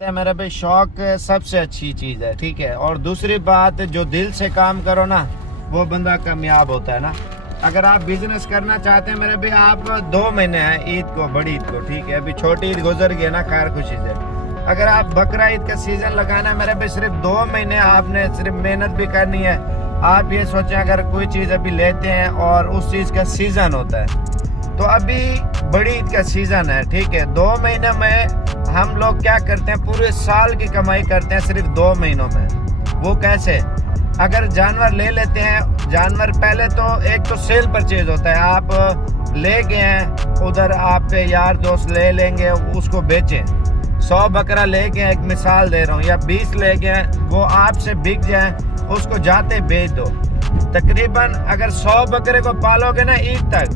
मेरा भाई शौक सबसे अच्छी चीज़ है, ठीक है। और दूसरी बात, जो दिल से काम करो ना वो बंदा कामयाब होता है ना। अगर आप बिजनेस करना चाहते हैं मेरे भाई, आप 2 महीने हैं ईद को, बड़ी ईद को, ठीक है। अभी छोटी ईद गुजर गई ना खैर खुशी से। अगर आप बकरा ईद का सीजन लगाना है मेरे भाई, सिर्फ 2 महीने आपने सिर्फ मेहनत भी करनी है। आप ये सोचें अगर कोई चीज़ अभी लेते हैं और उस चीज़ का सीजन होता है, तो अभी बड़ी ईद का सीजन है, ठीक है। 2 महीने में हम लोग क्या करते हैं, पूरे साल की कमाई करते हैं सिर्फ 2 महीनों में। वो कैसे? अगर जानवर ले लेते हैं, जानवर पहले तो एक तो सेल परचेज होता है, आप ले गए हैं उधर, आपके यार दोस्त ले लेंगे, उसको बेचें। 100 बकरा ले गए, एक मिसाल दे रहा हूँ, या 20 ले गए, वो आपसे बिक जाए, उसको जाते बेच दो। तकरीबन अगर 100 बकरे को पालोगे ना ईद तक,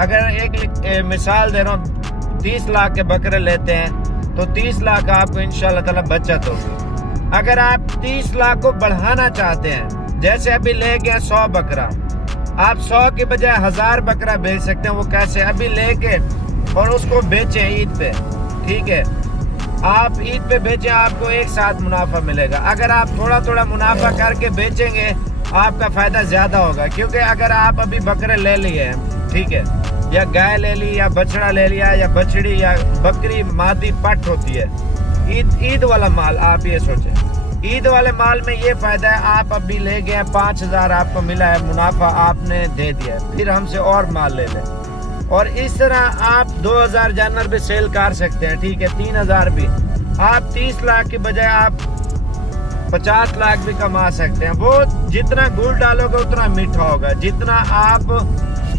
अगर एक मिसाल दे रहा हूँ 30 लाख के बकरे लेते हैं तो 30 लाख आपको इंशाल्लाह ताला बचत होगी। अगर आप 30 लाख को बढ़ाना चाहते हैं, जैसे अभी ले गए 100 बकरा, आप 100 के बजाय 1000 बकरा बेच सकते हैं। वो कैसे? अभी लेके और उसको बेचें ईद पे, ठीक है। आप ईद पे बेचें, आपको एक साथ मुनाफा मिलेगा। अगर आप थोड़ा थोड़ा मुनाफा करके बेचेंगे आपका फायदा ज्यादा होगा, क्योंकि अगर आप अभी बकरे ले लिए हैं, ठीक है, या गाय ले ली, या बछड़ा ले लिया, या बछड़ी, या बकरी मादी पट होती है, ईद वाला माल, आप ये सोचें ईद वाले माल में ये फायदा है, आप अभी ले गए 5000 आपको मिला है मुनाफा, आपने दे दिया है, फिर हमसे और माल ले लें। और इस तरह आप 2000 जानवर भी सेल कर सकते हैं, ठीक है, 3000 भी। आप 30 लाख की बजाय आप 50 लाख भी कमा सकते हैं। वो जितना गुड़ डालोगे उतना मीठा होगा, जितना आप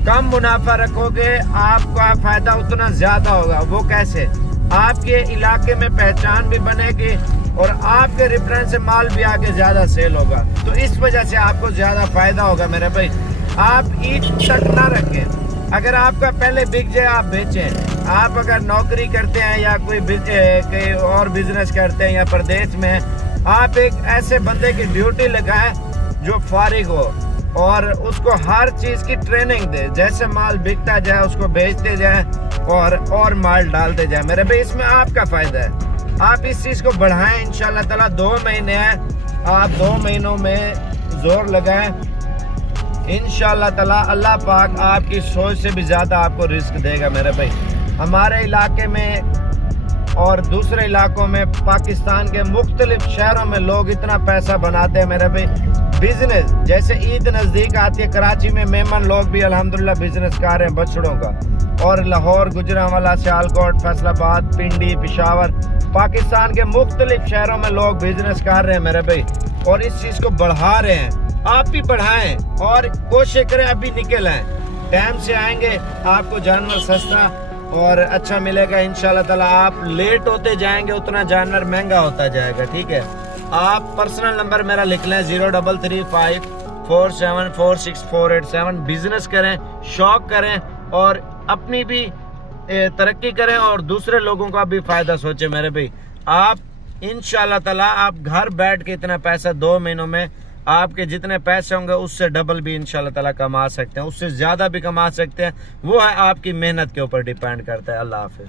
कम मुनाफा रखोगे आपका फायदा उतना ज्यादा होगा। वो कैसे? आपके इलाके में पहचान भी बनेगी और आपके रेफरेंस से माल भी आगे ज्यादा सेल होगा, तो इस वजह से आपको ज्यादा फायदा होगा मेरे भाई। आप ईद तक ना रखें, अगर आपका पहले बिक जाए आप बेचें। आप अगर नौकरी करते हैं या कोई और बिजनेस करते हैं या प्रदेश में, आप एक ऐसे बंदे की ड्यूटी लगाएं जो फारिग हो और उसको हर चीज की ट्रेनिंग दे, जैसे माल बिकता जाए उसको बेचते जाए और माल डालते जाए मेरे भाई। इसमें आपका फायदा है, आप इस चीज को बढ़ाएं इंशाल्लाह ताला। 2 महीने हैं, आप 2 महीनों में जोर लगाएं इंशाल्लाह ताला। अल्लाह पाक आपकी सोच से भी ज्यादा आपको रिस्क देगा मेरे भाई। हमारे इलाके में और दूसरे इलाकों में, पाकिस्तान के मुख्तलिफ शहरों में लोग इतना पैसा बनाते हैं मेरे भाई बिजनेस। जैसे ईद नज़दीक आती है, कराची में मेमन लोग भी अल्हम्दुलिल्लाह बिजनेस कर रहे हैं बछड़ों का, और लाहौर, गुजरांवाला, सियालकोट, फैसलाबाद, पिंडी, पेशावर, पाकिस्तान के मुख्तलिफ शहरों में लोग बिजनेस कर रहे हैं मेरे भाई, और इस चीज़ को बढ़ा रहे हैं। आप भी बढ़ाएं और कोशिश करें अभी निकल आए, टाइम से आएंगे आपको जानवर सस्ता और अच्छा मिलेगा इंशाल्लाह ताला। आप लेट होते जाएंगे उतना जानवर महंगा होता जाएगा, ठीक है। आप पर्सनल नंबर मेरा लिख लें 033547464887। बिजनेस करें, शौक करें और अपनी भी तरक्की करें और दूसरे लोगों का भी फायदा सोचें मेरे भाई। आप इंशाल्लाह ताला आप घर बैठ के इतना पैसा 2 महीनों में, आपके जितने पैसे होंगे उससे डबल भी इंशाल्लाह ताला कमा सकते हैं, उससे ज्यादा भी कमा सकते हैं। वो है आपकी मेहनत के ऊपर डिपेंड करता है। अल्लाह हाफिज।